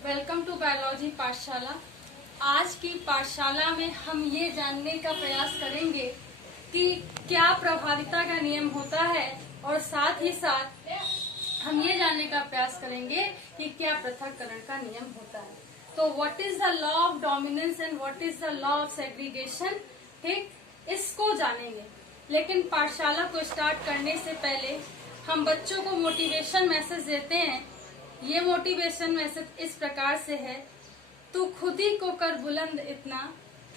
Welcome to biology पाठशाला। आज की पाठशाला में हम ये जानने का प्रयास करेंगे कि क्या प्रभाविता का नियम होता है और साथ ही साथ हम ये जानने का प्रयास करेंगे कि क्या पृथक्करण का नियम होता है। तो what is the law of dominance and what is the law of segregation, ठीक, इसको जानेंगे। लेकिन पाठशाला को स्टार्ट करने से पहले हम बच्चों को मोटिवेशन मैसेज देते हैं। ये मोटिवेशन मैसेज इस प्रकार से है, तू खुद ही को कर बुलंद इतना,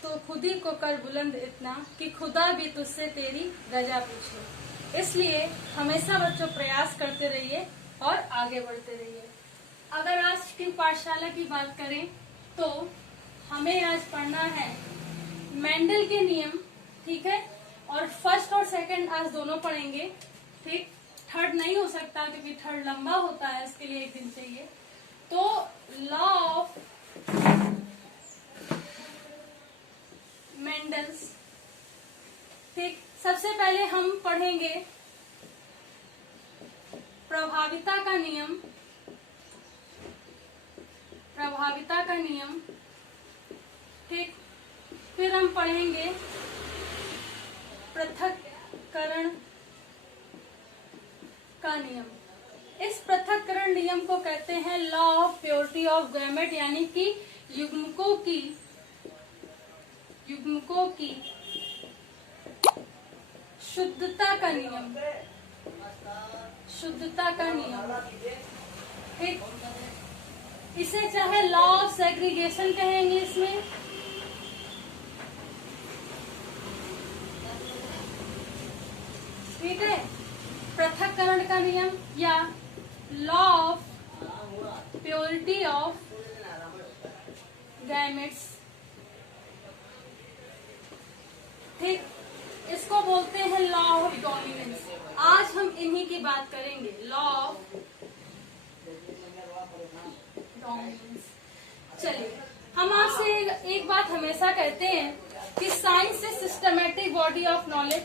तो खुद ही को कर बुलंद इतना कि खुदा भी तुझसे तेरी रजा पूछे। इसलिए हमेशा बच्चों प्रयास करते रहिए और आगे बढ़ते रहिए। अगर आज की पाठशाला की बात करें तो हमें आज पढ़ना है मेंडल के नियम, ठीक है, और फर्स्ट और सेकंड आज दोनों पढ़ेंगे, ठीक। थर्ड नहीं हो सकता क्योंकि थर्ड लंबा होता है, इसके लिए एक दिन चाहिए। तो लॉ ऑफ मेंडल्स, ठीक। सबसे पहले हम पढ़ेंगे प्रभाविता का नियम, प्रभाविता का नियम, ठीक। फिर हम पढ़ेंगे पृथक्करण का नियम। इस पृथक्करण नियम को कहते हैं law of purity of gamete, यानी कि युग्मकों की शुद्धता का नियम, शुद्धता का नियम, ठीक। इसे चाहे लॉ ऑफ सेग्रीगेशन कहेंगे इसमें, ठीक है, पृथक्करण का नियम या law of purity of gametes, ठीक। इसको बोलते हैं लॉ ऑफ डोमिनेंस। आज हम इन्हीं की बात करेंगे, लॉ ऑफ डोमिनेंस। चलिए, हम आपसे एक बात हमेशा कहते हैं कि science is systematic body of knowledge,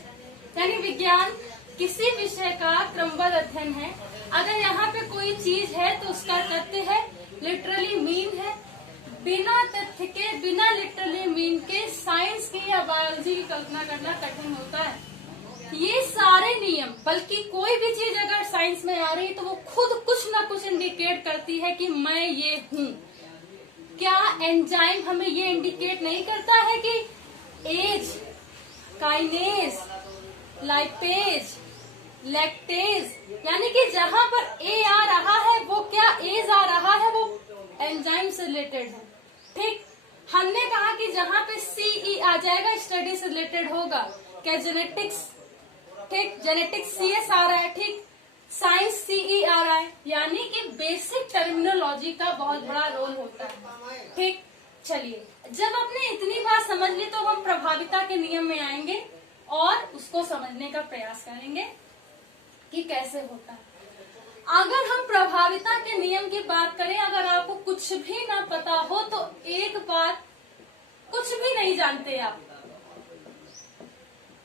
यानी विज्ञान किसी विषय का क्रमबद्ध अध्ययन है। अगर यहाँ पे कोई चीज है तो उसका तथ्य है, लिटरली मीन है। बिना तथ्य के, बिना लिटरली मीन के साइंस की या बायोलॉजी की कल्पना करना कठिन होता है। ये सारे नियम, बल्कि कोई भी चीज अगर साइंस में आ रही तो वो खुद कुछ ना कुछ इंडिकेट करती है कि मैं ये हूँ। क्या एंजाइम हमें ये इंडिकेट नहीं करता है कि एज, काइनेज, लाइपेज, लैक्टेज, यानी कि जहाँ पर ए आ रहा है वो क्या एज आ रहा है, वो एंजाइम से रिलेटेड है, ठीक। हमने कहा कि जहाँ पे सीई आ जाएगा स्टडी से रिलेटेड होगा। क्या जेनेटिक्स, ठीक, जेनेटिक्स सीएस आ रहा है, ठीक, साइंस सीई आ रहा है, यानी कि बेसिक टर्मिनोलॉजी का बहुत बड़ा रोल होता है, ठीक। चलिए, जब आपने इतनी बात समझ ली तो हम प्रभाविता के नियम में आएंगे और उसको समझने का प्रयास करेंगे कि कैसे होता है। अगर हम प्रभाविता के नियम की बात करें, अगर आपको कुछ भी ना पता हो तो एक बात, कुछ भी नहीं जानते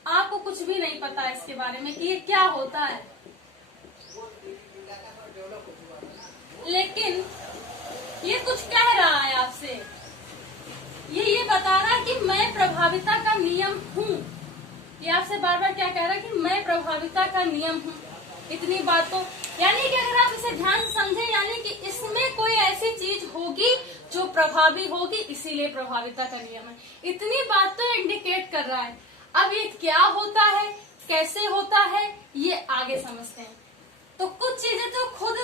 आपको कुछ भी नहीं पता इसके बारे में कि ये क्या होता है, लेकिन ये कुछ कह रहा है आपसे, ये बता रहा है कि मैं प्रभाविता का नियम हूँ। ये आपसे बार बार क्या कह रहा है कि मैं प्रभाविता का नियम हूँ। इतनी बात तो, यानी कि अगर आप इसे ध्यान से समझे, यानी कि इसमें कोई ऐसी चीज होगी जो प्रभावी होगी, इसीलिए प्रभाविता का नियम है। इतनी बात तो इंडिकेट कर रहा है। अब ये क्या होता है, कैसे होता है, ये आगे समझते हैं। तो कुछ चीजें तो खुद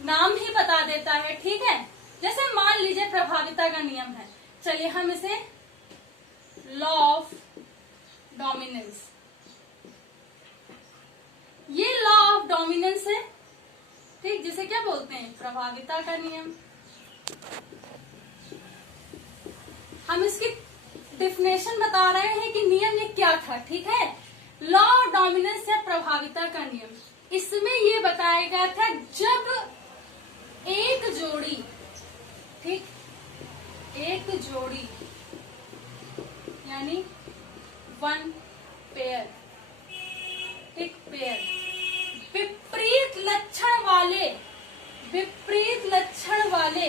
नाम ही बता देता है, ठीक है। जैसे मान लीजिए प्रभाविता का नियम है, चलिए हम इसे लॉ ऑफ डोमिनेंस, ये लॉ ऑफ डोमिनेंस है, ठीक, जिसे क्या बोलते हैं, प्रभाविता का नियम। हम इसकी डिफिनेशन बता रहे हैं कि नियम ये क्या था, ठीक है। लॉ ऑफ डोमिनेंस या प्रभाविता का नियम, इसमें ये बताया गया था जब एक जोड़ी, ठीक, एक जोड़ी यानी वन पेयर, एक पेयर विपरीत लक्षण वाले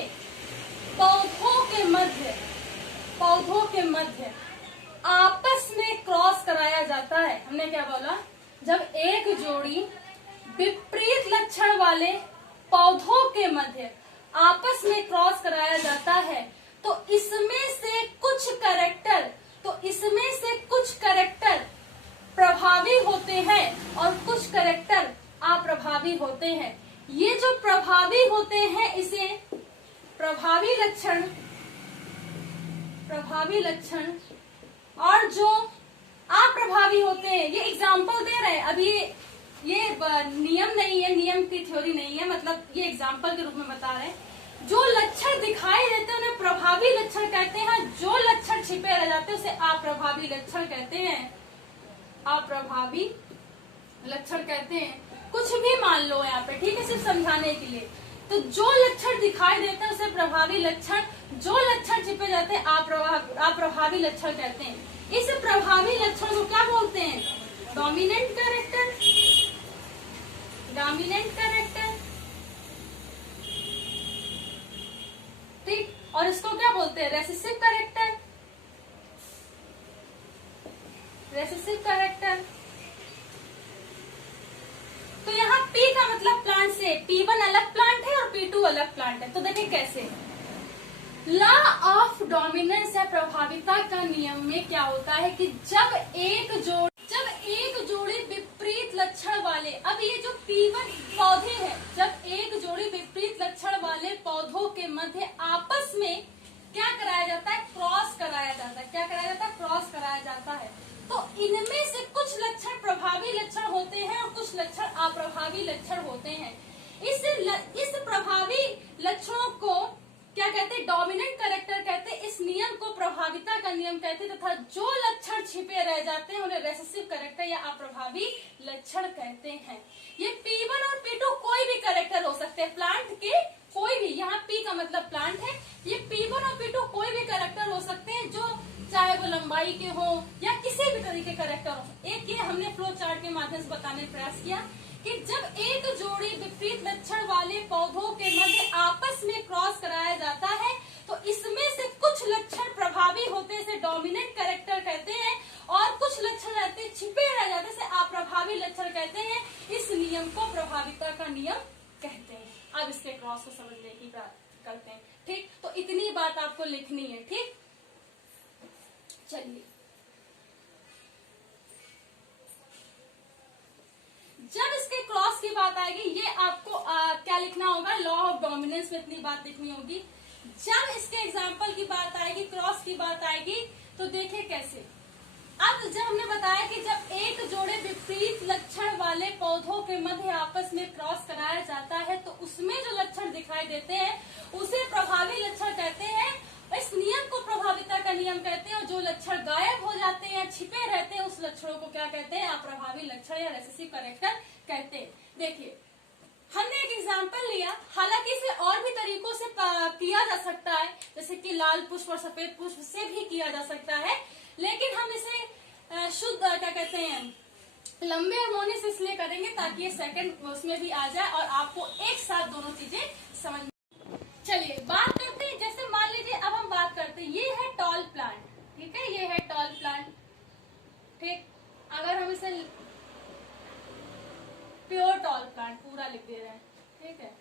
ने क्या बोला, जब एक जोड़ी विपरीत लक्षण वाले पौधों के मध्य आपस में क्रॉस कराया जाता है तो इसमें से कुछ कैरेक्टर प्रभावी होते हैं और कुछ कैरेक्टर अप्रभावी होते हैं। ये जो प्रभावी होते हैं इसे प्रभावी लक्षण और जो अप्रभावी होते हैं, ये एग्जाम्पल दे रहे हैं। अभी ये नियम नहीं है, नियम की थ्योरी नहीं है, मतलब ये एग्जाम्पल के रूप में बता रहे हैं। जो लक्षण दिखाई देते हैं उन्हें प्रभावी लक्षण कहते हैं, जो लक्षण छिपे रह जाते हैं उसे अप्रभावी लक्षण कहते हैं। अप्रभावी लक्षण कहते हैं। कुछ भी मान लो यहाँ पे, ठीक है, सिर्फ समझाने के लिए। तो जो लक्षण दिखाई देते हैं उसे प्रभावी लक्षण, जो लक्षण छिपे जाते हैं अप्रभावी लक्षण कहते हैं। इस प्रभावी लक्षण को क्या बोलते हैं, डोमिनेंट कैरेक्टर। ठीक, और इसको क्या बोलते हैं, रेसेसिव कैरेक्टर। तो यहाँ P का मतलब प्लांट से, P1 अलग प्लांट है और P2 अलग प्लांट है। तो देखिए कैसे, लॉ ऑफ डोमिनेंस या प्रभाविता का नियम में क्या होता है कि जब एक जोड़ी विपरीत लक्षण वाले, अब ये जो P1 पौधे हैं, जब एक जोड़ी विपरीत लक्षण वाले पौधों के मध्य आपस में क्या कराया जाता है, क्रॉस कराया जाता है। क्या कराया जाता है, क्रॉस कराया जाता है। तो इनमें से कुछ लक्षण प्रभावी लक्षण होते हैं और कुछ लक्षण अप्रभावी लक्षण होते हैं। इस प्रभावी लक्षणों को क्या कहते हैं, डोमिनेंट कैरेक्टर कहते हैं। इस नियम को प्रभाविता का नियम कहते हैं तथा जो लक्षण छिपे रह जाते हैं उन्हें रेसेसिव कैरेक्टर या अप्रभावी लक्षण कहते हैं। ये P1 और P2 कोई भी कैरेक्टर हो सकते हैं, प्लांट के कोई भी, यहाँ P का मतलब प्लांट है, ये P1 और P2 कोई भी कैरेक्टर हो सकते हैं, जो चाहे वो लंबाई के हो या किसी भी तरीके का कैरेक्टर हो। एक ये हमने फ्लो चार्ट के माध्यम से बताने का प्रयास किया कि जब एक जोड़ी विपरीत लक्षण वाले पौधों के मध्य आपस में क्रॉस कराया जाता है तो इसमें से कुछ लक्षण प्रभावी होते से डोमिनेंट कैरेक्टर कहते हैं और कुछ लक्षण रहते छिपे रह जाते से अप्रभावी लक्षण कहते हैं। इस नियम को प्रभाविता का नियम कहते हैं। अब इसके क्रॉस को समझने की बात करते हैं। ठीक, तो इतनी बात आपको लिखनी है। ठीक, चलिए, जब इसके क्रॉस की बात आएगी, ये आपको क्या लिखना होगा, लॉ ऑफ डोमिनेंस में इतनी बात लिखनी होगी। जब इसके एग्जाम्पल की बात आएगी, क्रॉस की बात आएगी, तो देखिए कैसे। अब जब हमने बताया कि जब एक जोड़े विपरीत लक्षण वाले पौधों के मध्य आपस में क्रॉस कराया जाता है तो उसमें जो लक्षण दिखाई देते हैं उसे प्रभावी लक्षण कहते हैं। इस नियम को प्रभाविता का नियम कहते हैं और जो लक्षण गायब हो जाते हैं, छिपे रहते हैं, उस लक्षणों को क्या कहते हैं, अप्रभावी लक्षण या रेसेसिव कैरेक्टर कहते हैं। देखिए, हमने एक एग्जाम्पल लिया, हालांकि इसे और भी तरीकों से किया जा सकता है, जैसे कि लाल पुष्प और सफेद पुष्प से भी किया जा सकता है, लेकिन हम इसे शुद्ध क्या कहते हैं, लंबे हार्मोनिक्स से इसलिए करेंगे ताकि ये सेकंड उसमें भी आ जाए और आपको एक साथ दोनों चीजें समझ। चलिए बात करते हैं, जैसे मान लीजिए अब हम बात करते हैं, ये है टॉल प्लांट, ठीक है, ये है टॉल प्लांट। ठीक, अगर हम इसे प्योर टॉल प्लांट पूरा लिख दे रहे हैं, ठीक है,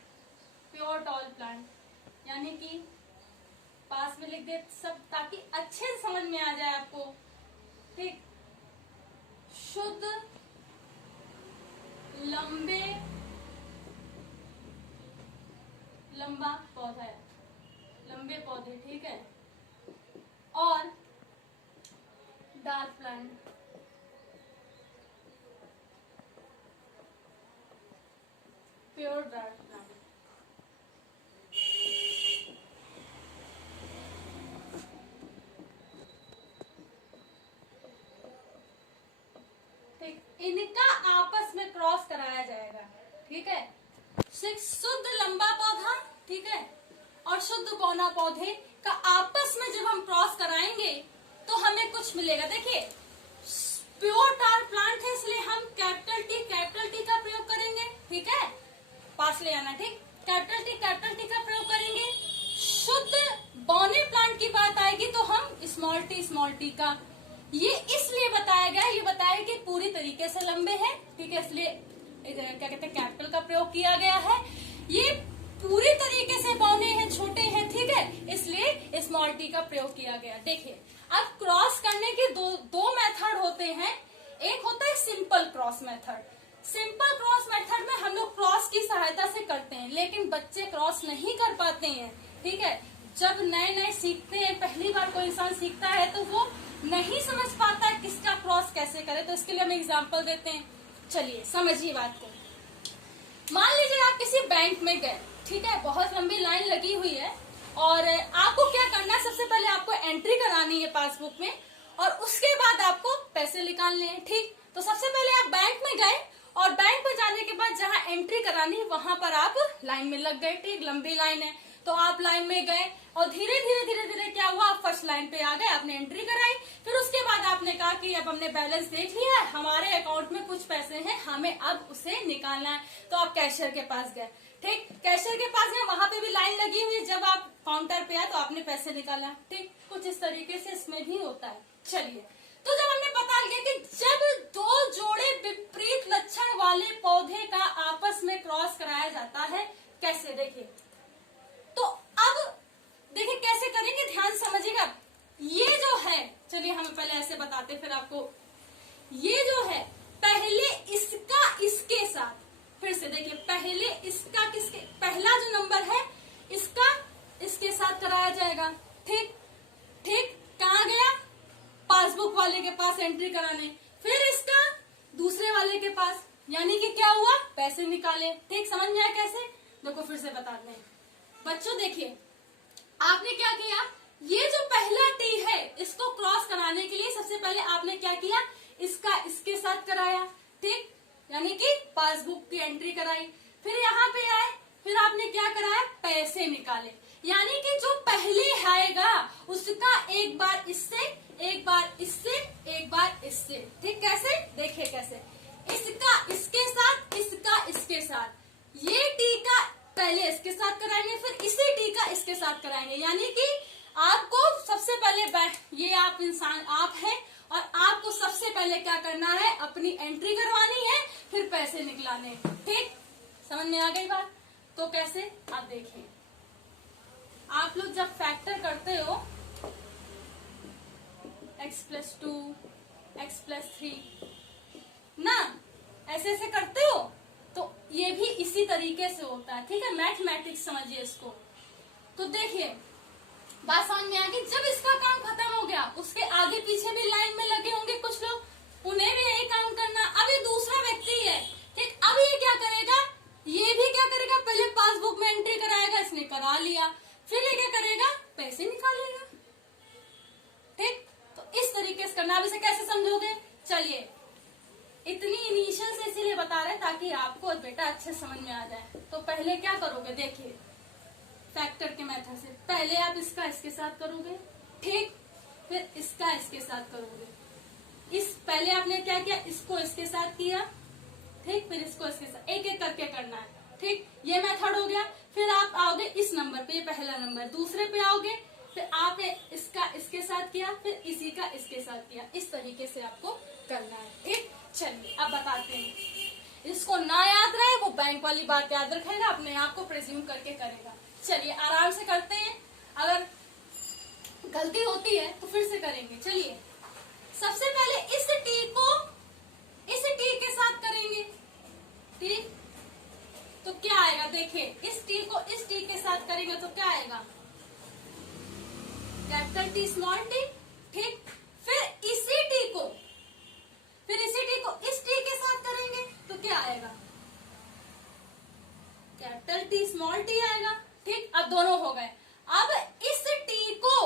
प्योर टॉल प्लांट, यानी कि पास में लिख दे सब ताकि अच्छे से समझ में आ जाए आपको। ठीक, शुद्ध लंबा पौधा है, लंबे पौधे, ठीक है, और dark plant, pure dark plant. ठीक, इनका आपस में क्रॉस कराया जाएगा, ठीक है, शुद्ध लंबा पौधा, ठीक है, और शुद्ध पौना पौधे का आपस में जब हम क्रॉस कराएंगे तो हमें कुछ मिलेगा। देखिए, प्योर टार प्लांट है इसलिए हम कैपिटल टी का प्रयोग करेंगे, ठीक है, पास ले आना, ठीक, कैपिटल टी का प्रयोग करेंगे। शुद्ध बौने प्लांट की बात आएगी तो हम स्मॉल टी का, ये इसलिए बताया गया, ये बताया कि पूरी तरीके से लंबे हैं, ठीक है, इसलिए क्या कहते हैं कैपिटल का प्रयोग किया गया है। ये पूरी तरीके से बौने हैं, छोटे हैं, ठीक है, इसलिए स्मॉल टी का प्रयोग किया गया। देखिए अब क्रॉस करने के दो मेथड होते हैं। एक होता है simple cross method. Simple cross method में हम लोग क्रॉस की सहायता से करते हैं, लेकिन बच्चे क्रॉस नहीं कर पाते हैं, ठीक है। जब नए नए सीखते हैं, पहली बार कोई इंसान सीखता है तो वो नहीं समझ पाता है किसका क्रॉस कैसे करे, तो इसके लिए हम एग्जांपल देते हैं। चलिए समझिए बात को। मान लीजिए आप किसी बैंक में गए, ठीक है, बहुत लंबी लाइन लगी हुई है और आपको क्या करना है, सबसे पहले आपको एंट्री करानी है पासबुक में और उसके बाद आपको पैसे निकालने हैं, ठीक। तो सबसे पहले आप बैंक में गए और बैंक में जाने के बाद जहां एंट्री करानी है वहां पर आप लाइन में लग गए, ठीक, लंबी लाइन है तो आप लाइन में गए और धीरे धीरे धीरे धीरे क्या हुआ, आप फर्स्ट लाइन पे आ गए, आपने एंट्री कराई। फिर उसके बाद आपने कहा कि अब हमने बैलेंस देख लिया है, हमारे अकाउंट में कुछ पैसे हैं, हमें अब उसे निकालना है, तो आप कैशियर के पास गए, ठीक, कैशियर के पास गए, वहां पे भी लाइन लगी हुई है, जब आप काउंटर पे आए तो आपने पैसे निकाला, ठीक। कुछ इस तरीके से इसमें भी होता है। चलिए, तो जब हमने बता लिया कि जब दो जोड़े विपरीत लक्षण वाले पौधे का आपस में क्रॉस कराया जाता है, कैसे, देखिए, तो अब देखिए कैसे करेंगे, ध्यान समझिएगा। ये जो है, चलिए हम पहले ऐसे बताते फिर आपको, ये जो है पहले इसका इसके साथ, फिर से देखिए, पहले इसका किसके, पहला जो नंबर है इसका इसके साथ कराया जाएगा, ठीक ठीक। कहाँ गया, पासबुक वाले के पास एंट्री कराने, फिर इसका दूसरे वाले के पास, यानी कि क्या हुआ, पैसे निकाले, ठीक। समझ में आया कैसे, देखो फिर से बताते हैं बच्चों। देखिए आपने क्या किया, ये जो पहला टी है इसको क्रॉस कराने के लिए सबसे पहले आपने क्या किया, इसका इसके साथ कराया, ठीक, यानी कि पासबुक की एंट्री कराई। फिर यहाँ पे आए, फिर आपने क्या कराया, पैसे निकाले, यानी कि जो पहले आएगा उसका एक बार इससे, एक बार इससे, एक बार इससे, ठीक। कैसे, देखिए कैसे, इसका इसके साथ, इसका इसके साथ, ये टी का पहले इसके साथ कराएंगे, फिर इसी टी का इसके साथ कराएंगे, यानी कि आपको सबसे पहले, ये आप इंसान आप हैं और आपको सबसे पहले क्या करना है, अपनी एंट्री करवानी है, फिर पैसे निकलाने, ठीक। समझ में आ गई बात, तो कैसे, आप देखिए, आप लोग जब फैक्टर करते हो x+2, x+3 ना, ऐसे ऐसे करते हो, तो ये भी इसी तरीके से होता है, ठीक है, मैथमेटिक्स समझिए इसको। तो देखिए बात समझ में आ गई। जब इसका काम खत्म हो गया, उसके आगे पीछे भी लाइन में लगे होंगे कुछ लोग, उन्हें भी यही काम करना। अब ये दूसरा व्यक्ति है, ठीक, अब ये क्या करेगा, ये भी क्या करेगा, पहले पासबुक में एंट्री कराएगा, इसने करा लिया, फिर ये क्या करेगा, पैसे निकालेगा, ठीक। तो इस तरीके से करना। अब इसे कैसे समझोगे, चलिए, इतनी इनिशियल से इसीलिए बता रहे ताकि आपको बेटा अच्छे समझ में आ जाए। तो पहले क्या करोगे, देखिए फैक्टर के मेथड से, पहले आप इसका इसके साथ करोगे, ठीक, फिर इसका इसके साथ करोगे। इस पहले आपने क्या किया, इसको इसके साथ किया, ठीक, फिर इसको इसके साथ, एक एक करके करना है, ठीक। ये मेथड हो गया। फिर आप आओगे इस नंबर पे, ये पहला नंबर, दूसरे पे आओगे, फिर आपने इसका इसके साथ किया, फिर इसी का इसके साथ किया, इस तरीके से आपको करना है, ठीक। चलिए अब बताते हैं, इसको ना याद रहे वो बैंक वाली बात याद रखेगा, अपने आप को प्रेज्यूम करके करेगा। चलिए आराम से करते हैं, अगर गलती होती है तो फिर से करेंगे। चलिए सबसे पहले इस टी को इस टी के साथ करेंगे, ठीक, तो क्या आएगा, देखिए इस टी को इस टी के साथ करेंगे तो क्या आएगा, कैपिटल टी स्मॉल टी, ठीक। फिर इसी टी को इस टी के साथ करेंगे तो क्या आएगा, कैपिटल टी स्मॉल टी आएगा, ठीक। अब दोनों हो गए। अब इस टी को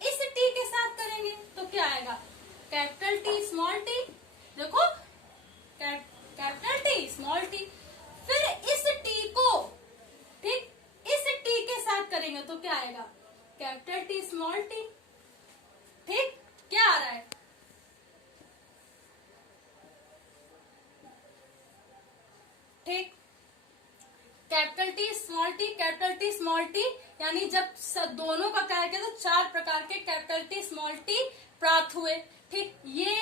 इस टी के साथ करेंगे तो क्या आएगा, कैपिटल टी स्मॉल टी, देखो कैपिटल टी स्मॉल टी। फिर इस टी को, ठीक, इस टी के साथ करेंगे तो क्या आएगा, कैपिटल टी स्मॉल टी, ठीक। क्या आ रहा है, ठीक, capital T small T, capital T, small T, यानी जब दोनों का क्या किया तो 4 प्रकार के कैपिटल टी स्मॉल टी प्राप्त हुए। ठीक, ये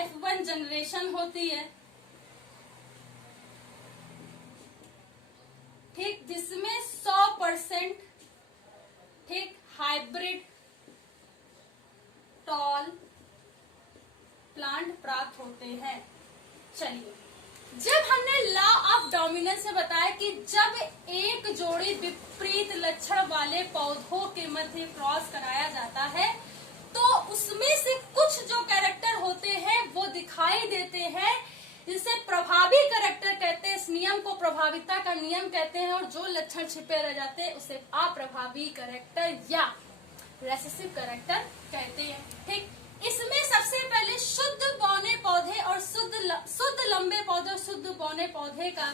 F1 जनरेशन होती है। ठीक, जिसमें 100% ठीक हाइब्रिड टॉल प्लांट प्राप्त होते हैं। चलिए, जब हमने लॉ ऑफ डोमिनेंस में बताया कि जब एक जोड़ी विपरीत लक्षण वाले पौधों के मध्य क्रॉस कराया जाता है तो उसमें से कुछ जो कैरेक्टर होते हैं वो दिखाई देते हैं, जिसे प्रभावी कैरेक्टर कहते हैं। इस नियम को प्रभाविता का नियम कहते हैं। और जो लक्षण छिपे रह जाते हैं उसे अप्रभावी कैरेक्टर या रेसेसिव कैरेक्टर कहते हैं। ठीक, इसमें सबसे पहले शुद्ध बौने पौधे और शुद्ध लंबे पौधे और शुद्ध बौने पौधे का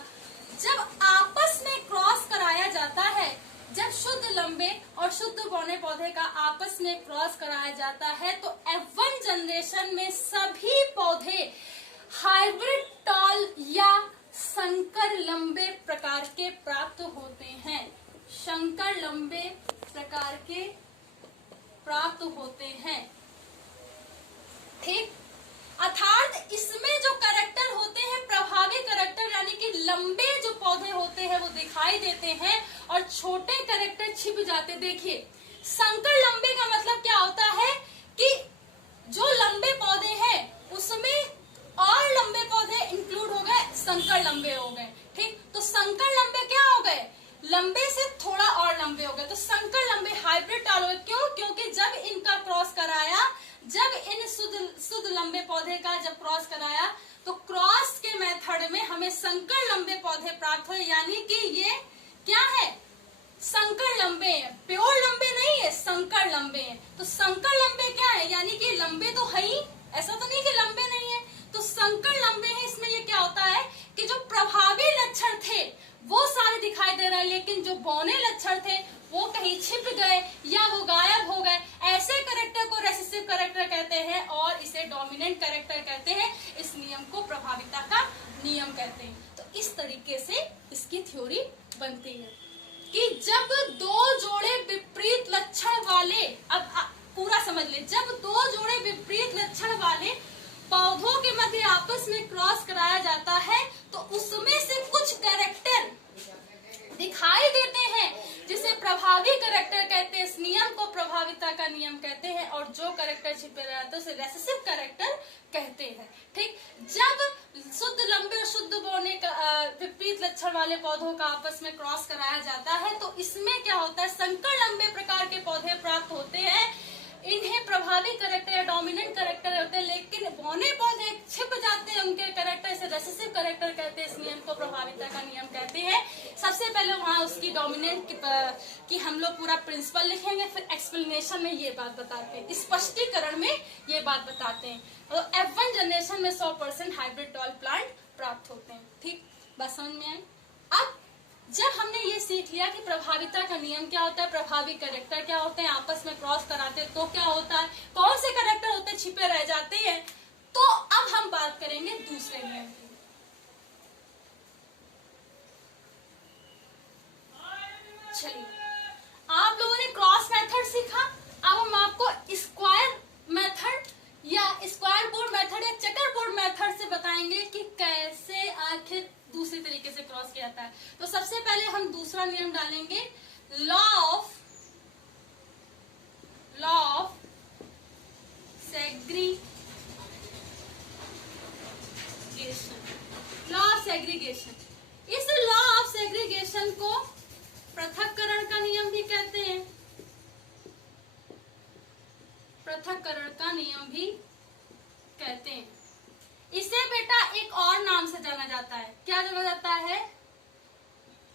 जब आपस में क्रॉस कराया जाता है, जब शुद्ध लंबे और शुद्ध बौने पौधे का आपस में क्रॉस कराया जाता है तो F1 जनरेशन में सभी पौधे हाइब्रिड टॉल या संकर लंबे प्रकार के प्राप्त होते हैं। संकर लंबे प्रकार के प्राप्त होते हैं। ठीक, अर्थात इसमें जो कैरेक्टर होते हैं प्रभावी कैरेक्टर, यानी कि लंबे जो पौधे होते हैं वो दिखाई देते हैं और छोटे कैरेक्टर छिप जाते। देखिए, संकर लंबे का मतलब क्या होता है कि जो लंबे पौधे हैं उसमें और लंबे पौधे इंक्लूड हो गए, संकर लंबे हो गए। ठीक, तो संकर लंबे क्या हो गए, लंबे से थोड़ा और लंबे हो गए, तो संकर लंबे हाइब्रिड टॉल हो गए। क्यों? क्योंकि जब इनका क्रॉस कराया, जब इन शुद्ध लंबे पौधे का जब क्रॉस कराया तो क्रॉस के मेथड में हमें संकर लंबे पौधे प्राप्त हुए, यानी कि ये क्या है, संकर लंबे हैं, प्योर लंबे नहीं है, संकर लंबे हैं। तो संकर लंबे क्या है, यानी कि लंबे तो है ही, ऐसा तो नहीं कि लंबे नहीं है, तो संकर लंबे हैं। इसमें ये क्या होता है कि जो प्रभावी लक्षण थे वो सारे दिखाई दे रहे हैं, लेकिन जो बौने लक्षण थे वो कहीं छिप गए या वो गायब हो गए। ऐसे कैरेक्टर को रेसेसिव कैरेक्टर कहते हैं और इसे डोमिनेंट कैरेक्टर कहते हैं। इस नियम को प्रभाविता का नियम कहते हैं। तो इस तरीके से इसकी थ्योरी बनती है कि जब दो जोड़े विपरीत लक्षण वाले, अब पूरा समझ ले, जब दो जोड़े विपरीत लक्षण वाले पौधों के मध्य आपस में क्रॉस कराया जाता है तो उसमें से कुछ कैरेक्टर दिखाई देते हैं जिसे प्रभावी कैरेक्टर कहते हैं। इस नियम को प्रभाविता का नियम कहते हैं और जो कैरेक्टर छिपे रहते हैं उसे रेसेसिव कैरेक्टर कहते हैं। ठीक, जब शुद्ध लंबे और शुद्ध बौने विपरीत लक्षण वाले पौधों का आपस में क्रॉस कराया जाता है तो इसमें क्या होता है, संकर लंबे प्रकार के पौधे प्राप्त होते हैं। इन्हें प्रभावी कैरेक्टर या डोमिनेंट कैरेक्टर होते हैं, लेकिन बौने पौधे छिप जाते हैं उनके कैरेक्टर, इसे रेसेसिव कैरेक्टर कहते हैं। इस नियम को प्रभाविता का नियम कहते हैं। सबसे पहले वहाँ उसकी डोमिनेंट की हम लोग पूरा प्रिंसिपल लिखेंगे, फिर एक्सप्लेनेशन में ये बात बताते हैं, स्पष्टीकरण में ये बात बताते हैं। तो F1 जनरेशन में 100% हाइब्रिड टॉल प्लांट प्राप्त होते हैं। ठीक, बात समझ में आई। अब जब हमने ये सीख लिया कि प्रभाविता का नियम क्या होता है, प्रभावी कैरेक्टर क्या होते हैं, आपस में क्रॉस कराते हैं तो क्या होता है, कौन से कैरेक्टर होते हैं छिपे रह जाते हैं, तो अब हम बात करेंगे दूसरे नियम की। चलिए, आप लोगों ने क्रॉस मेथड सीखा, अब हम आपको स्क्वायर मेथड या स्क्वायर बोर्ड मेथड या चेकर बोर्ड मेथड से बताएंगे कि कैसे आखिर दूसरे तरीके से क्रॉस किया जाता है। तो सबसे पहले हम दूसरा नियम डालेंगे, law of segregation. Law of segregation, इस लॉ ऑफ सेग्रीगेशन को पृथक्करण का नियम भी कहते हैं, पृथक्करण का नियम भी कहते हैं। इसे बेटा एक और नाम से जाना जाता है, क्या जाना जाता है,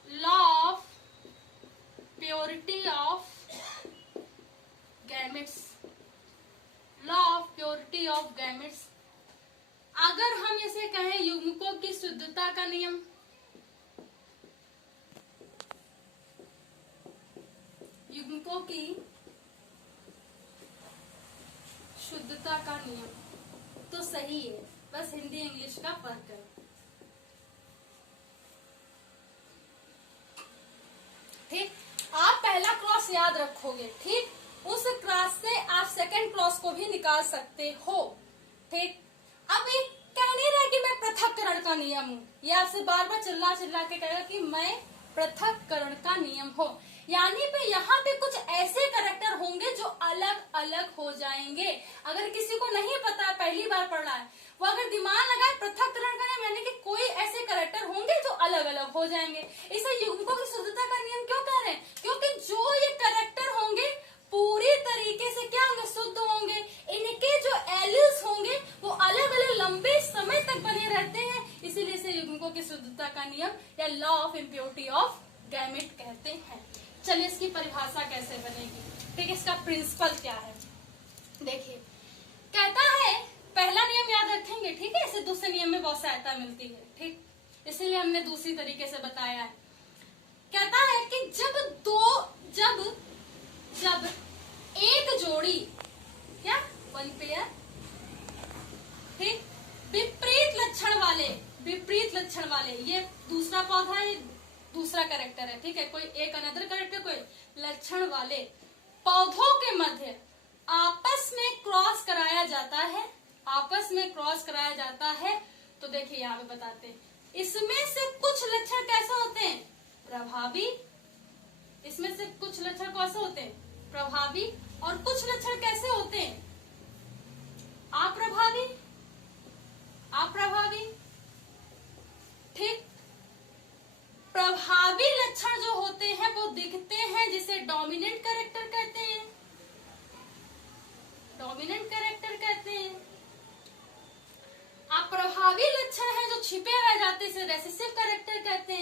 law of purity of gametes. Law of purity of gametes, अगर हम इसे कहें युग्मकों की शुद्धता का नियम, युग्मकों की शुद्धता का नियम तो सही है, बस हिंदी इंग्लिश का फर्क है। क्रॉस याद रखोगे, ठीक, उस क्रॉस से आप सेकंड क्रॉस को भी निकाल सकते हो, ठीक। अब एक कह नहीं रहा कि मैं पृथक्करण का नियम हूँ, ये आपसे बार बार चिल्ला चिल्ला के कहेगा कि मैं पृथक्करण का नियम हो, यानी पे यहाँ पे कुछ ऐसे कैरेक्टर होंगे जो अलग अलग हो जाएंगे। अगर किसी को नहीं पता, पहली बार पढ़ रहा है, वो अगर दिमाग लगाए पृथक्करण का नियम यानी कि कोई ऐसे कैरेक्टर होंगे जो अलग अलग हो जाएंगे। इसे युग्मकों की शुद्धता का नियम क्यों कह रहे हैं? क्योंकि जो ये कैरेक्टर होंगे पूरी तरीके से क्या होंगे? शुद्ध होंगे। इनके जो एलिल्स होंगे वो अलग अलग लंबे समय तक बने रहते हैं, इसीलिए इसे युग्मकों की शुद्धता का नियम या law of impurity of gamete कहते हैं। चलिए इसकी परिभाषा कैसे बनेगी, ठीक, इसका प्रिंसिपल क्या है, देखिए। कहता है, पहला नियम याद रखेंगे, ठीक है, इसे दूसरे नियम में बहुत सहायता मिलती है, ठीक, इसीलिए हमने दूसरी तरीके से बताया है। कहता है कि जब एक जोड़ी, क्या, वन पेयर, ठीक, विपरीत लक्षण वाले, ये दूसरा पौधा है, ये दूसरा कैरेक्टर है, ठीक है, कोई एक अनदर कैरेक्टर, कोई लक्षण वाले पौधों के मध्य आपस में क्रॉस कराया जाता है, तो देखिए यहाँ पे बताते हैं, इसमें से कुछ लक्षण कैसे होते हैं? प्रभावी। इसमें से कुछ लक्षण कैसे होते हैं? प्रभावी। और कुछ लक्षण कैसे होते हैं? अप्रभावी, ठीक। प्रभावी लक्षण जो होते हैं वो दिखते हैं, जिसे डोमिनेंट कैरेक्टर कहते हैं, अप्रभावी लक्षण है जो छिपे रह जाते हैं, इसे रेसेसिव कैरेक्टर कहते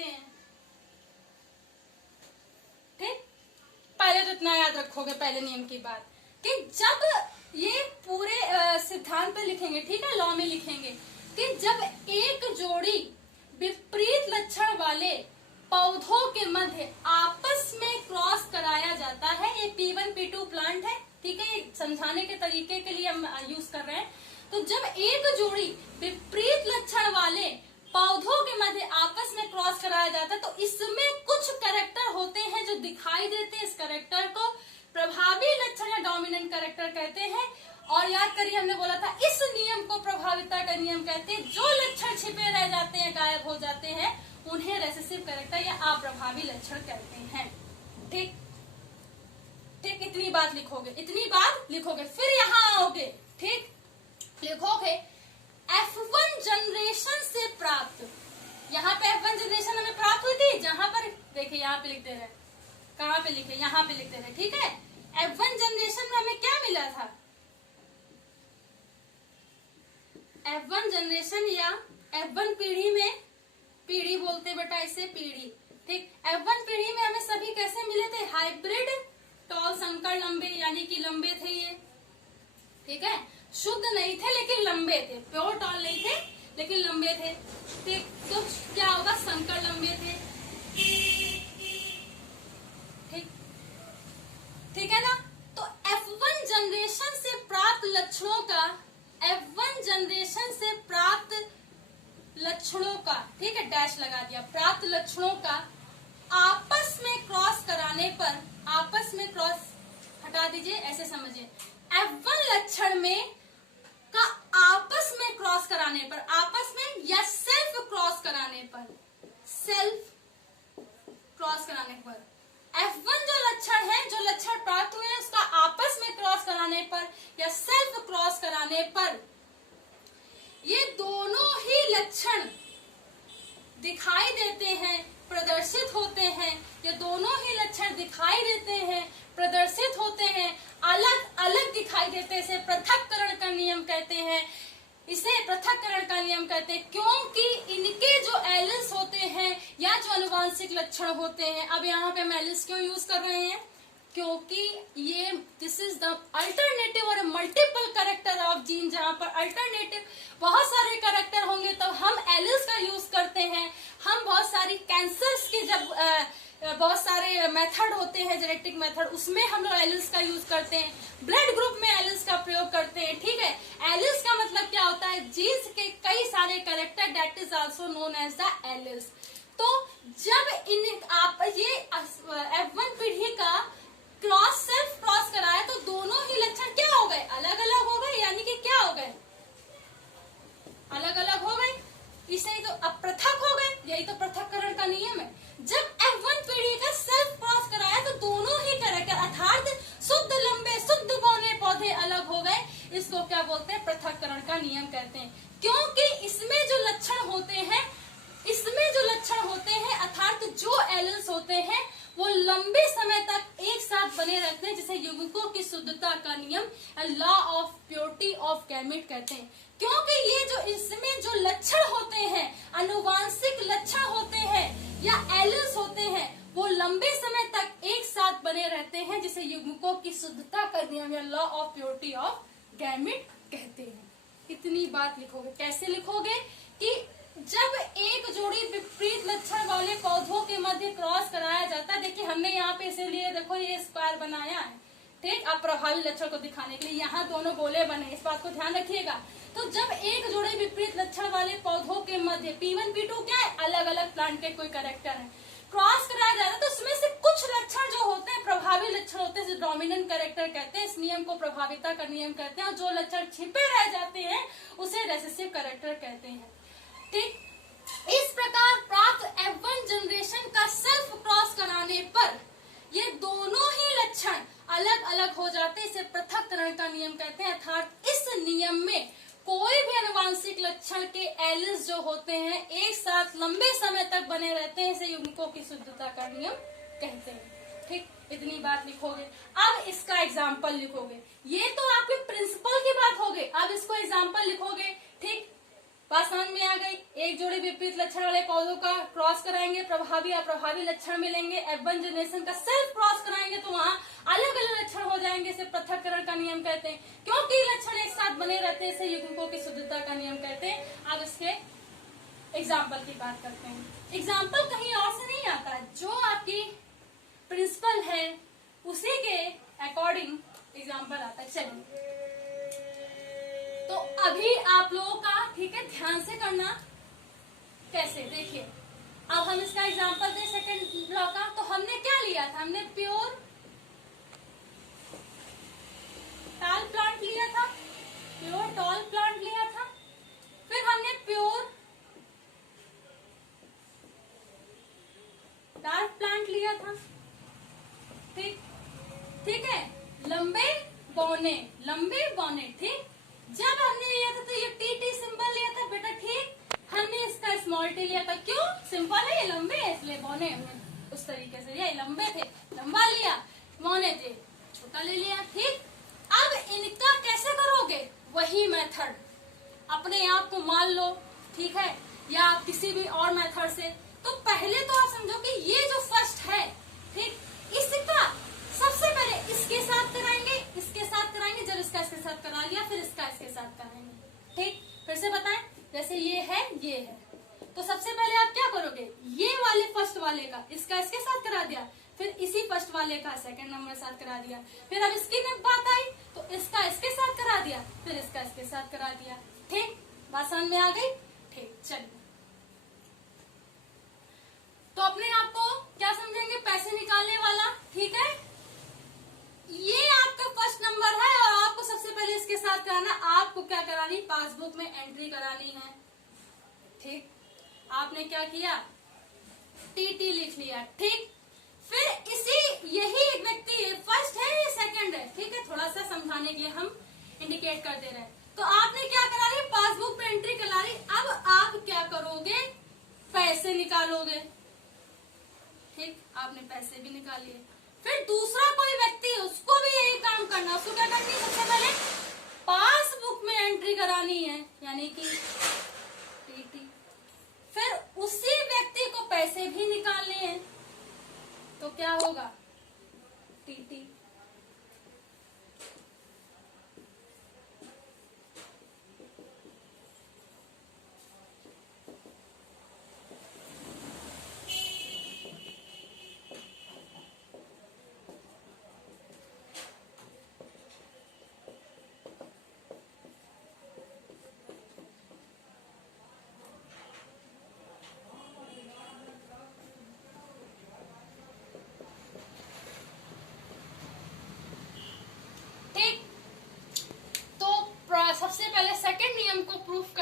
हैं, ठीक। पहले तो इतना याद रखोगे, पहले नियम की बात, कि जब ये पूरे सिद्धांत पे लिखेंगे, ठीक है, लॉ में लिखेंगे कि जब एक जोड़ी विपरीत लक्षण वाले पौधों के मध्य आपस में क्रॉस कराया जाता है, ये P1 P2 प्लांट है, ठीक है, ये समझाने के तरीके के लिए हम यूज कर रहे हैं। तो जब एक जोड़ी विपरीत लक्षण वाले पौधों के मध्य आपस में क्रॉस कराया जाता है, तो इसमें कुछ कैरेक्टर होते हैं जो दिखाई देते हैं, इस कैरेक्टर को प्रभावी लक्षण या डोमिनेंट कैरेक्टर कहते हैं। और याद करिए, हमने बोला था इस नियम को प्रभाविता का नियम कहते हैं। जो लक्षण छिपे रह जाते हैं, गायब हो जाते हैं, उन्हें रेसेसिव कैरेक्टर या अप्रभावी लक्षण कहते हैं, ठीक, इतनी बात लिखोगे, फिर यहाँ आओगे, ठीक, लिखोगे F1 जनरेशन से प्राप्त, यहाँ पे F1 जनरेशन हमें प्राप्त हुई थी, जहां पर देखिए यहाँ पे लिखते रहे, कहाँ पे लिखे, यहाँ पे लिखते रहे, ठीक है। F1 जनरेशन में हमें क्या मिला था? F1 जनरेशन या F1 पीढ़ी में, पीढ़ी बोलते बेटा इसे, पीढ़ी, ठीक। F1 पीढ़ी में हमें सभी कैसे मिले थे? हाइब्रिड, टॉल, संकर, लंबे, यानी कि लंबे थे ये, ठीक है, शुद्ध नहीं थे लेकिन लंबे थे, प्योर टॉल नहीं थे लेकिन लंबे थे, ठीक। तो क्या होगा? संकर लंबे थे, ठीक है ना। तो F1 जनरेशन से प्राप्त लक्षणों का, ठीक है, डैश लगा दिया, प्राप्त लक्षणों का आपस में क्रॉस कराने पर, आपस में क्रॉस हटा दीजिए, ऐसे समझिए, F1 लक्षण में का आपस में क्रॉस कराने पर, आपस में या सेल्फ क्रॉस कराने पर, F1 जो लक्षण है, जो लक्षण प्राप्त हुए हैं, उसका आपस में क्रॉस कराने पर या सेल्फ क्रॉस कराने पर ये दोनों ही लक्षण दिखाई देते हैं, प्रदर्शित होते हैं, ये दोनों ही लक्षण दिखाई देते हैं, प्रदर्शित होते हैं, अलग अलग दिखाई देते हैं, इसे पृथक्करण का नियम कहते हैं, क्योंकि इनके जो एलिल्स होते हैं या जो अनुवांशिक लक्षण होते हैं, अब यहाँ पे हम एलिल्स क्यों यूज कर रहे हैं? क्योंकि ये दिस इज द अल्टरनेटिव और मल्टीपल कैरेक्टर ऑफ जीन, जहां पर अल्टरनेटिव बहुत सारे कैरेक्टर होंगे तब हम एलिल्स का यूज करते हैं। हम बहुत सारी कैंसर्स के, जब बहुत सारे के मेथड होते हैं जेनेटिक मेथड, उसमें हम लोग एलिल्स का यूज करते हैं, ब्लड ग्रुप में एलिल्स का प्रयोग करते हैं। ठीक है, एलिल्स का मतलब क्या होता है, जीन्स के कई सारे character, that is also known as the alleles. तो जब इन आप ये F1 पीढ़ी का क्रॉस सेल्फ क्रॉस कराया तो दोनों ही लक्षण क्या हो गए, अलग अलग हो गए, यानी कि क्या हो गए, अलग अलग हो गए, इसे तो अब पृथक हो गए, यही तो पृथक्करण का नियम है। जब F1 पीढ़ी का सेल्फ क्रॉस कराया तो दोनों ही कैरेक्टर अर्थात शुद्ध लंबे शुद्ध बौने पौधे अलग हो गए, इसको क्या बोलते हैं, पृथक्करण का नियम कहते हैं। क्योंकि इसमें जो लक्षण होते हैं अर्थात जो एलिल्स होते हैं वो लंबे समय तक एक साथ बने रहते हैं, जिसे युग्मकों की शुद्धता का नियम, law of purity of gamete कहते हैं। क्योंकि ये जो इसमें जो लक्षण होते हैं, आनुवांशिक लक्षण होते हैं या एलिल्स होते हैं, वो लंबे समय तक एक साथ बने रहते हैं, जिसे युग्मकों की शुद्धता का नियम या law of purity of gamete कहते हैं। इतनी बात लिखोगे, कैसे लिखोगे कि जब एक जोड़ी विपरीत लक्षण वाले पौधों के मध्य क्रॉस कराया जाता है, देखिए हमने यहाँ पे इसीलिए देखो ये स्क्वायर बनाया है, ठीक, अप्रभावी लक्षण को दिखाने के लिए, यहाँ दोनों गोले बने, इस बात को ध्यान रखिएगा। तो जब एक जोड़े विपरीत लक्षण वाले पौधों के मध्य P1 P2 क्या है, अलग अलग प्लांट के कोई कैरेक्टर है, क्रॉस कराया जाता है तो उसमें से कुछ लक्षण जो होते हैं प्रभावी लक्षण होते हैं, डोमिनेंट कैरेक्टर कहते हैं, इस नियम को प्रभाविता का नियम कहते हैं, और जो लक्षण छिपे रह जाते हैं उसे रेसेसिव कैरेक्टर कहते हैं। ठीक, इस प्रकार प्राप्त F1 जनरेशन का सेल्फ क्रॉस कराने पर ये दोनों ही लक्षण अलग अलग हो जाते हैं, इसे पृथक्करण का नियम कहते हैं। अर्थात इस नियम में कोई भी आनुवांशिक लक्षण के एलिल्स जो होते हैं एक साथ लंबे समय तक बने रहते हैं, इसे युग्मकों की शुद्धता का नियम कहते हैं। ठीक, इतनी बात लिखोगे। अब इसका एग्जाम्पल लिखोगे, ये तो आपके प्रिंसिपल की बात हो गई, अब इसको एग्जाम्पल लिखोगे। ठीक, बात समझ में आ गई। एक जोड़ी विपरीत लक्षण वाले पौधों का क्रॉस कराएंगे, प्रभावी अप्रभावी लक्षण मिलेंगे, F1 जनरेशन का सेल्फ क्रॉस कराएंगे तो वहाँ अलग अलग लक्षण हो जाएंगे, इसे पृथक्करण का नियम कहते हैं। क्योंकि लक्षण एक साथ बने रहते हैं, इसे युग्मकों की शुद्धता का नियम कहते हैं। अब इसके एग्जाम्पल की बात करते हैं। एग्जाम्पल कहीं और से नहीं आता, जो आपकी प्रिंसिपल है उसी के अकॉर्डिंग एग्जाम्पल आता है। चलिए, तो अभी आप लोगों का, ठीक है, ध्यान से करना, कैसे देखिए। अब हम इसका एग्जांपल दें सेकंड लॉ का, तो हमने क्या लिया था, हमने प्योर टाल प्लांट लिया था, प्योर टॉल प्लांट लिया था, फिर हमने प्योर डार्क प्लांट लिया था। ठीक, ठीक है, लंबे बौने, ठीक। जब हमने लिया था तो ये टी सिंबल लिया था बेटा, ठीक, हमने इसका स्मॉल टी लिया था, क्यों, सिंपल है, ये लंबे है इसलिए बौने, हमने उस तरीके से, ये लंबे थे लंबा लिया, बौने थे छोटा ले लिया। ठीक, अब इनका कैसे करोगे, वही मेथड अपने आप को मान लो, ठीक है, या आप किसी भी और मेथड से। तो पहले तो आप समझो कि ये जो फर्स्ट है, ठीक, इसका सबसे पहले इसके साथ कराएंगे, इसके साथ कराएंगे, जब इसका इसके साथ करा लिया फिर इसका इसके साथ कराएंगे। ठीक, फिर से बताएं, जैसे ये है, तो सबसे पहले आप क्या करोगे, ये वाले फर्स्ट वाले का इसका इसके साथ करा दिया, फिर इसी फर्स्ट वाले का सेकंड नंबर साथ करा दिया, फिर अब इसकी बात आई तो इसका इसके साथ करा दिया, फिर इसका इसके साथ करा दिया। ठीक, बात समझ में आ गई। ठीक, चलिए, तो अपने आप को क्या समझेंगे, पैसे निकालने वाला, ठीक है, ये आपका फर्स्ट नंबर है और आपको सबसे पहले इसके साथ कराना, आपको क्या करानी, पासबुक में एंट्री करानी है। ठीक, आपने क्या किया, टीटी लिख लिया। ठीक, फिर यही एक व्यक्ति फर्स्ट है या सेकंड है, ठीक है, थोड़ा सा समझाने के लिए हम इंडिकेट कर दे रहे हैं। तो आपने क्या करा रही, पासबुक में एंट्री करा रही, अब आप क्या करोगे, पैसे निकालोगे। ठीक, आपने पैसे भी निकाल लिए, फिर दूसरा कोई व्यक्ति उसको भी यही काम करना, उसको क्या करनी है, सबसे पहले पासबुक में एंट्री करानी है, यानी कि टीटी, फिर उसी व्यक्ति को पैसे भी निकालने हैं, तो क्या होगा, टीटी।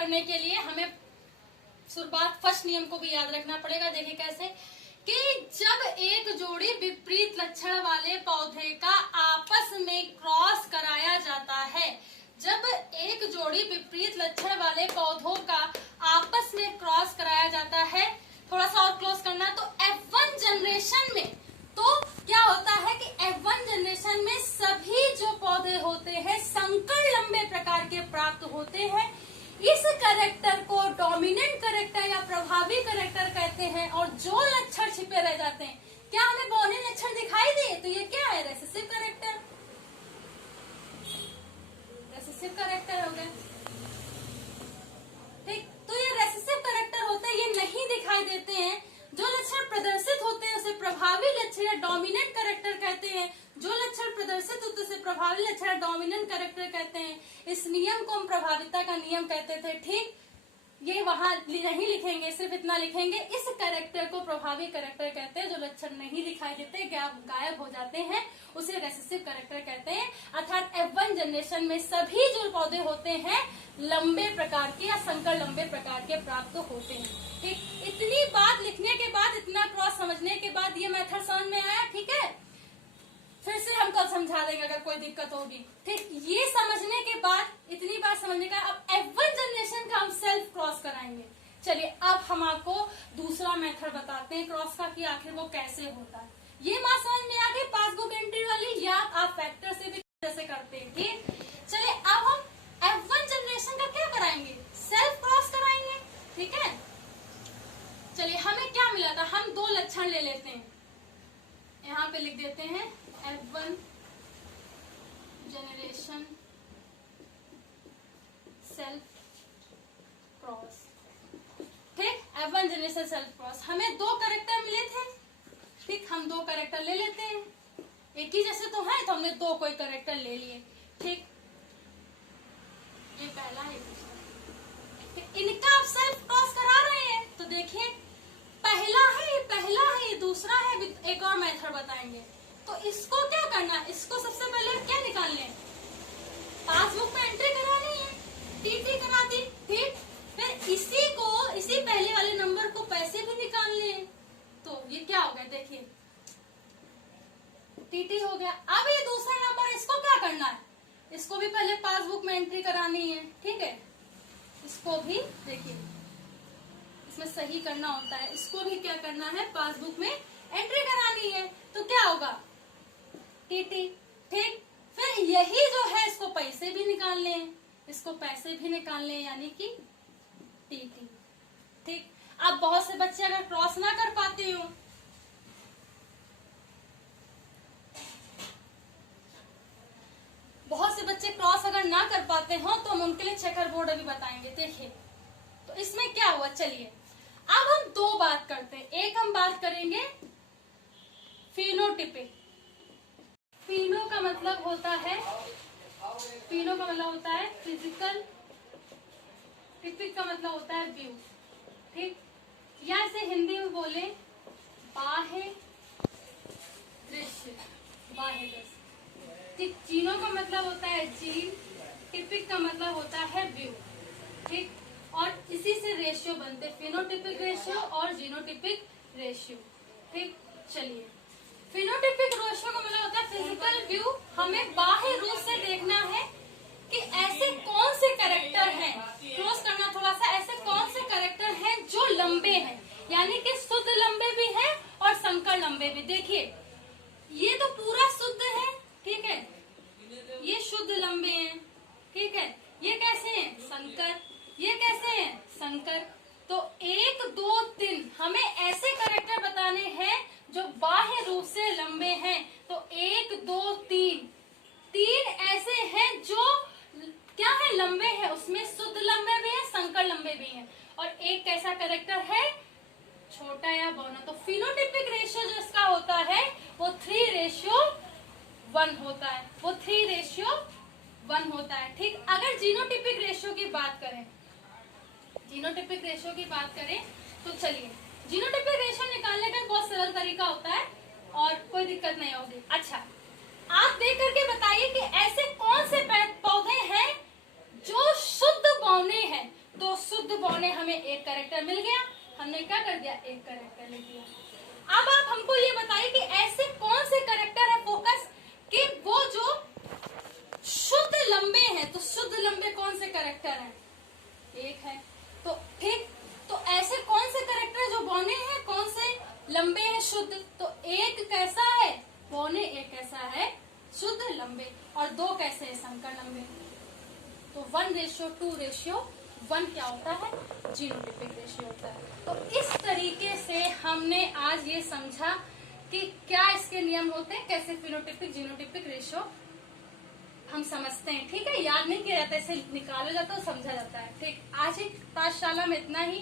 करने के लिए हमें शुरुआत फर्स्ट नियम को भी याद रखना पड़ेगा। देखिए कैसे कि जब एक जोड़ी विपरीत लक्षण वाले पौधे का आपस में क्रॉस कराया जाता है, जब एक जोड़ी विपरीत लक्षण वाले पौधों का आपस में क्रॉस कराया जाता है, थोड़ा सा और क्लोज करना, तो F1 जनरेशन में तो क्या होता है कि F1 जनरेशन में सभी जो पौधे होते हैं संकर लंबे प्रकार के प्राप्त होते हैं। इस कैरेक्टर को डोमिनेंट कैरेक्टर या प्रभावी कैरेक्टर कहते हैं। और जो लक्षण छिपे रह जाते हैं, क्या हमें बौने लक्षण दिखाई दिए, तो ये क्या है, रेसेसिव कैरेक्टर, रेसेसिव कैरेक्टर हो गया। ठीक, तो ये रेसेसिव कैरेक्टर होते हैं, ये नहीं दिखाई देते हैं। जो लक्षण प्रदर्शित होते हैं उसे प्रभावी लक्षण या डोमिनेंट कैरेक्टर कहते हैं। जो लक्षण प्रदर्शित होते हैं उसे प्रभावी लक्षण या डोमिनेंट कैरेक्टर कहते हैं। इस नियम को हम प्रभाविता का नियम कहते थे। ठीक, ये वहां नहीं लिखेंगे, सिर्फ इतना लिखेंगे, इस कैरेक्टर को प्रभावी कैरेक्टर कहते हैं। जो लक्षण नहीं दिखाई देते, गायब हो जाते हैं, उसे रेसेसिव कैरेक्टर कहते हैं। अर्थात F1 जनरेशन में सभी जो पौधे होते हैं लंबे प्रकार के या संकर लंबे प्रकार के प्राप्त होते हैं। ठीक, इतनी बात लिखने के बाद, इतना क्रॉस समझने के बाद ये मेथड समझ में आया। ठीक है, फिर से हम कल समझा देंगे अगर कोई दिक्कत होगी। ठीक, ये समझने के बाद, इतनी बात समझने का, अब F1 जनरेशन का हम सेल्फ क्रॉस कराएंगे। चलिए अब हम आपको दूसरा मेथड बताते हैं क्रॉस का कि आखिर वो कैसे होता है। ये बात समझ में आ गई पासबुक एंट्री वाली, या आप फैक्टर से भी कैसे करते हैं। ठीक, चलिए अब हम F1 जनरेशन का क्या कराएंगे, सेल्फ क्रॉस कराएंगे। ठीक है, चलिए हमें क्या मिला था, हम दो लक्षण ले लेते हैं, यहाँ पे लिख देते हैं F1 जनरेशन सेल्फ क्रॉस। ठीक, F1 जनरेशन सेल्फ क्रॉस, हमें दो कैरेक्टर मिले थे। ठीक, हम दो कैरेक्टर ले लेते हैं, एक ही जैसे तो है, तो हमने दो कोई कैरेक्टर ले लिए। ठीक, ये पहला है, इनका आप सेल्फ क्रॉस करा रहे हैं, तो देखिए पहला है, ये दूसरा है। एक और मेथड बताएंगे, तो इसको क्या करना है, इसको सबसे पहले क्या निकालने हैं, पासबुक में एंट्री करानी है, टीटी करा दी। ठीक, फिर इसी पहले वाले नंबर को पैसे भी निकालने हैं, तो ये क्या हो गया, देखिए टीटी हो गया। अब ये दूसरा नंबर, इसको क्या करना है, इसको भी पहले पासबुक में एंट्री करानी है। ठीक है, इसको भी देखिए इसमें सही करना होता है, इसको भी क्या करना है, पासबुक में एंट्री करानी है, तो क्या होगा, टीटी। ठीक, फिर यही जो है इसको पैसे भी निकालने हैं, इसको पैसे भी निकालने हैं, यानी कि टीटी। ठीक, अब बहुत से बच्चे अगर क्रॉस ना कर पाते हो, बहुत से बच्चे क्रॉस अगर ना कर पाते हो, तो हम उनके लिए चेकर बोर्ड अभी बताएंगे। देखिए तो इसमें क्या हुआ, चलिए अब हम दो बात करते हैं। एक हम बात करेंगे फिनोटिपिक। फिनो का मतलब होता है फिजिकल, टिपिक का मतलब होता है व्यू। ठीक, या इसे हिंदी में बोले बाह्य दृश्य, बाह्य दृश्य। ठीक, जीनो का मतलब होता है जीन, टिपिक का मतलब होता है व्यू। ठीक, और इसी से रेशियो बनते हैं, फिनोटिपिक रेशियो और जीनोटिपिक रेशियो। ठीक, चलिए फिनोटिपिक रेशियो का मतलब होता है फिजिकल व्यू। हमें बाह्य रूप से देखना है कि ऐसे कौन से कैरेक्टर हैं, क्लोज करना थोड़ा सा, ऐसे कौन से कैरेक्टर हैं जो लंबे हैं, यानी कि शुद्ध लंबे भी हैं और संकर लंबे भी। देखिए ये तो पूरा शुद्ध है, ठीक है, ये शुद्ध लंबे हैं। ठीक है, ये कैसे हैं, संकर, ये कैसे हैं, संकर। तो 1 2 3 हमें ऐसे कैरेक्टर बताने हैं जो बाह्य रूप से लंबे हैं। तो 1 2 3 ऐसे हैं जो क्या है, लंबे हैं, उसमें शुद्ध लंबे भी हैं, संकर लंबे भी हैं। और एक कैसा कैरेक्टर है, छोटा या बौना। तो फिनोटिपिक रेशियो जो इसका होता है वो 3:1 होता है, वो 3:1 होता है। ठीक, अगर जीनोटिपिक रेशियो की बात करें, जीनोटिपिक रेशियो की बात करें तो चलिए जीनोटिपिक रेशियो निकालने का बहुत सरल तरीका होता है और कोई दिक्कत नहीं होगी। अच्छा, आप देख करके बताइए कि ऐसे कौन से पौधे हैं जो शुद्ध बौने हैं। दो शुद्ध बौने हमें एक कैरेक्टर मिल गया, हमने क्या कर दिया, एक कैरेक्टर लिख दिया। अब आप हमको ये बताइए कि ऐसे कौन से कैरेक्टर है फोकस कि वो जो शुद्ध लंबे हैं, तो शुद्ध लंबे कौन से कैरेक्टर हैं, एक है। तो ठीक, तो ऐसे कौन से कैरेक्टर जो बौने हैं, कौन से लंबे हैं शुद्ध, तो एक कैसा है बौने, एक कैसा है शुद्ध लंबे, और दो कैसे है संकर लंबे। तो 1:2:1 क्या होता है, जीनोटाइपिक रेशियो होता है। तो इस तरीके से हमने आज ये समझा कि क्या इसके नियम होते हैं, कैसे फिनोटाइपिक जीनोटाइपिक रेशियो हम समझते हैं। ठीक है, याद नहीं किया जाता, इसे निकाला जाता है, समझा जाता है। ठीक, आज एक पाठशाला में इतना ही।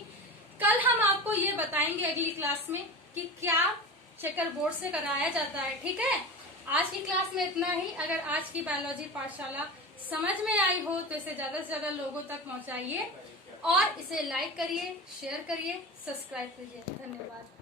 कल हम आपको ये बताएंगे अगली क्लास में कि क्या चेकर बोर्ड से कराया जाता है। ठीक है, आज की क्लास में इतना ही। अगर आज की बायोलॉजी पाठशाला समझ में आई हो तो इसे ज्यादा से ज्यादा लोगों तक पहुंचाइए और इसे लाइक करिए, शेयर करिए, सब्सक्राइब करिए। धन्यवाद।